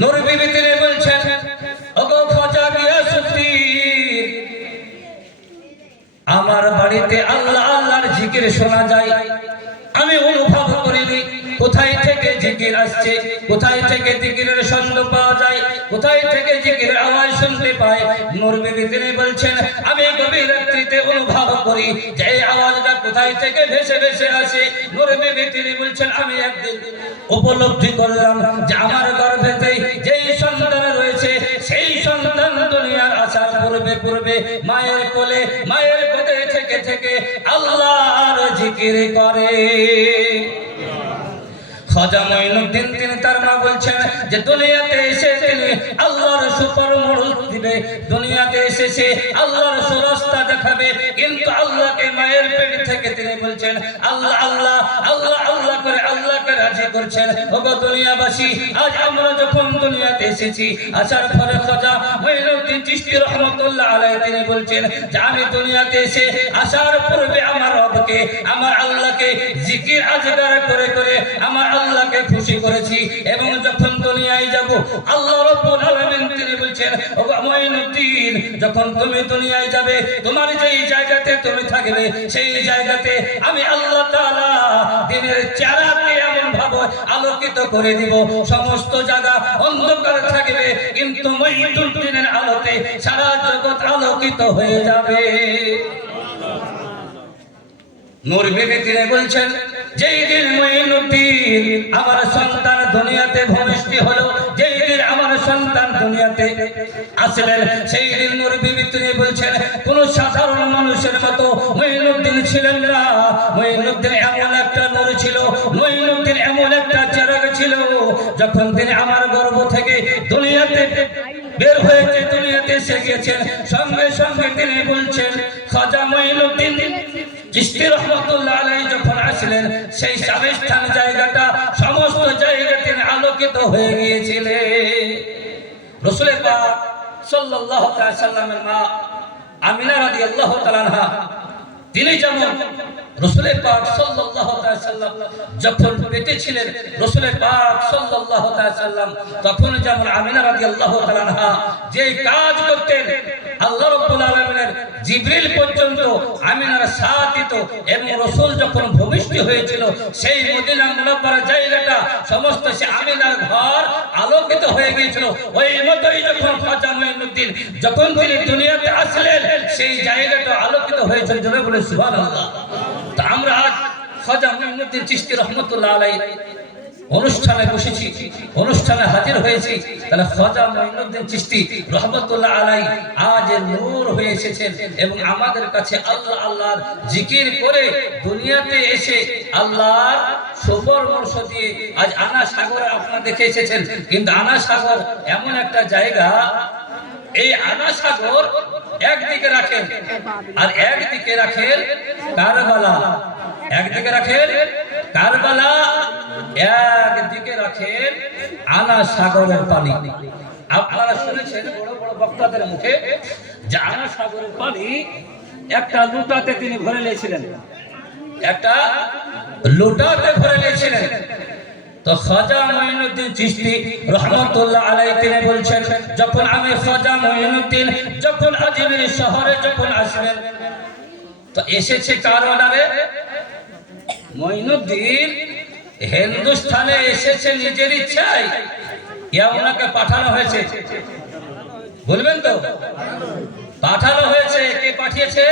নূর বিবি তিনি বলছেন, ওগো খাজা গিয়াসউদ্দিন, আমার বাড়িতে আল্লাহ আল্লাহর জিকির শোনা যায়, আমি অনুভব করিনি কোথায় থেকে জিকির আসছে, কোথায় থেকে জিকিরের শব্দ পাওয়া যায়, কোথায় থেকে জিকিরের আওয়াজ শুনতে পাই। নূর বিবি তিনি বলছেন, আমি গভীর রাত্রিতে অনুভব করি যে এই আওয়াজটা কোথায় থেকে ভেসে ভেসে আসে। নূর বিবি তিনি বলছেন, আমি একদিন উপলব্ধি করলাম যে আমার গর্ভেতে যেই সন্তান রয়েছে সেই সন্তান দুনিয়ার আসার পূর্বে পূর্বে মায়ের কোলে মায়ের পেটে থেকে থেকে আল্লাহর জিকির করে। খাজা মঈনুদ্দিন তিনি তার মা বলছেন যে দুনিয়াতে এসে তিনি আল্লাহর সুপরামর্শ দিবে, দুনিয়াতে এসে আল্লাহর সুরাস্তা দেখাবে, কিন্তু আল্লাহকে মায়ের পেট থেকে তিনি বলছেন আল্লাহ আল্লাহ আল্লাহ আল্লাহ করে আল্লাহকে রাজি করছেন। ওগো দুনিয়াবাসী, আজ আমরা যখন দুনিয়াতে এসেছি, আসার পরে খাজা মঈনুদ্দিন চিশতি রহমাতুল্লাহ আলাইহি তিনি বলছেন যে আমি দুনিয়াতে এসে আসার পূর্বে আমার রবকে আমার আল্লাহকে জিকির আজগার করে করে আমার আল্লাহকে খুশি করেছি, এবং যখন দুনিয়ায় যাব আল্লাহ রাব্বুল আলামিন তিনি বলছেন, ওগো মঈনুদ্দিন, যখন তুমি দুনিয়ায় যাবে তোমার যেই জায়গাতে তুমি থাকবে সেই জায়গাতে আমি আল্লাহ তাআলা দিনের চেহারাকে এমন ভাবে আলোকিত করে দিব, সমস্ত জায়গা অন্ধকার থাকবে, কিন্তু মঈনুদ্দিনের আলোতে সারা জগৎ আলোকিত হয়ে যাবে। নূর বিবি তিনি বলছেন, যেই দিন মঈনুদ্দিন আমার সন্তান দুনিয়াতে ভূমিষ্ঠ হলো, যেই দিন আমার সন্তান দুনিয়াতে আসলেন, সেই দিন নূর বিবি তিনি বলছেন কোন সাধারণ মানুষের মতো মঈনুদ্দিন ছিলেন না। মঈনুদ্দিন এমন একটা নূর ছিল, মঈনুদ্দিন এমন একটা চেরাগ ছিল, যখন তিনি আমার গর্ভ থেকে দুনিয়াতে বের হয়েছে দুনিয়াতে এসে গেছেন, সঙ্গে সঙ্গে তিনি বলছেন খাজা মঈনুদ্দিন চিশতি রহমাতুল্লাহ আলাইহি যখন আসলেন সেই সাবেস্থান জায়গাটা সমস্ত জায়গাতে আলোকিত হয়ে গিয়েছিলেন। রাসূল পাক সাল্লাল্লাহু আলাইহি সাল্লামের মা আমিনা রাদিয়াল্লাহু তাআলা আনহা তিনি যেমন রাসূল পাক সাল্লাল্লাহু আলাইহি সাল্লাম যখন পেটে ছিলেন রাসূল পাক সাল্লাল্লাহু আলাইহি সাল্লাম তখন যেমন আমিনা রাদিয়াল্লাহু তাআলা আনহা যে কাজ করতেন আল্লাহ রাব্বুল আলামিনের জিবরিল পর্যন্ত আমিনার সাথ দিত, এবং রাসূল যখন ভূমিষ্ঠ হয়েছিল সেই মদিনা মুনাওয়ারা জায়গাটা সমস্ত সে আমিনার ঘর আলোকিত হয়ে গিয়েছিল। ওই মতোই যখন খাজা মঈনুদ্দিন যখন তিনি দুনিয়াতে আসলেন সেই জায়গাটা আলোকিত হয়েছিল। জোরে বলে সুবহানাল্লাহ। তা আমরা আজ খাজা মঈনুদ্দিন চিশতি রহমাতুল্লাহ আলাইহি অনুষ্ঠানে বসেছি, অনুষ্ঠানে হাজির হয়েছি, তাহলে খাজা মঈনুদ্দিন চিশতি রহমাতুল্লাহ আলাইহি আজ নূর হয়ে এসেছেন, এবং আমাদের কাছে আল্লাহ আল্লাহর জিকির করে দুনিয়াতে এসে আল্লাহর সুপরামর্শ দিয়ে আজ আনা সাগরে আপনারা দেখে এসেছেন। কিন্তু আনা সাগর এমন একটা জায়গা, এই আনা সাগর একদিকে রাখেন আর একদিকে রাখেন কারবালা, একদিকে রাখেন কারবালা, একদিকে রাখেন আনা সাগরের পানি। আপনারা শুনেছেন বড় বড় বক্তাদের মুখে যে আনা সাগরের পানি একটা লোটাতে তিনি ভরে নিয়েছিলেন, একটা লোটাতে ভরে নিয়েছিলেন। তো খাজা মঈনুদ্দিন চিশতি রহমাতুল্লাহ আলাইহি তিনি বলছেন, যখন আমি খাজা মঈনুদ্দিন যখন আজমির শহরে যখন আসলেন, তো এসেছে কার অর্ডারে? মঈনুদ্দিন হিন্দুস্তানে এসেছে নিজের ইচ্ছায়, ইয়া ওনাকে পাঠানো হয়েছে? বলবেন তো? পাঠানো হয়েছে। কে পাঠিয়েছে?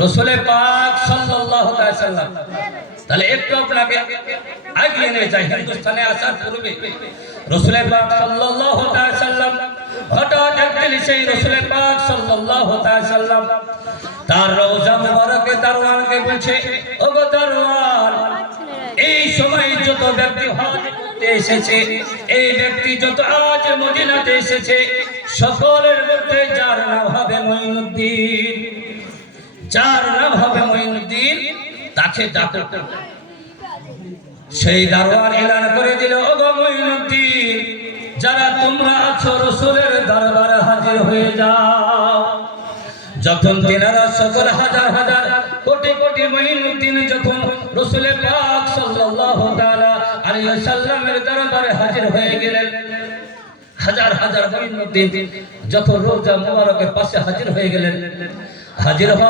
রাসূল পাক সাল্লাল্লাহু আলাইহি সাল্লাম। তাহলে একটু আপনাকে আগিয়ে নিয়ে যাই। হিন্দুস্তানে আসার পূর্বে রাসূল পাক সাল্লাল্লাহু আলাইহি সাল্লাম হঠাৎ একদিন সেই রাসূল পাক সাল্লাল্লাহু আলাইহি সাল্লাম তার রওজা মুবারকে দারওয়ানকে বলছে, ওগো দারওয়ান, এই সময় যত ব্যক্তি হজ করতে এসেছে, এই ব্যক্তি যত আজ মদিনাতে এসেছে, সকলের মধ্যে যার নাম হবে মঈনুদ্দিন, যার নাম হবে মঈনুদ্দিন, তাকে ডাকো। সেই দারওয়ান এলান করে দিল, ওগো মঈনুদ্দিন, যারা তোমরা আছো রাসূলের দরবারে হাজির হয়ে যাও। যখন তিনারা সকল হাজার হাজার কোটি কোটি মঈনুদ্দিন যখন রাসূল পাক সাল্লাল্লাহু তাআলা আলাইহি ওয়াসাল্লামের দরবারে হাজির হয়ে গেলেন, হাজার হাজার মঈনুদ্দিন যখন রোজা মুবারকের পাশে হাজির হয়ে গেলেন। হাজির হওয়া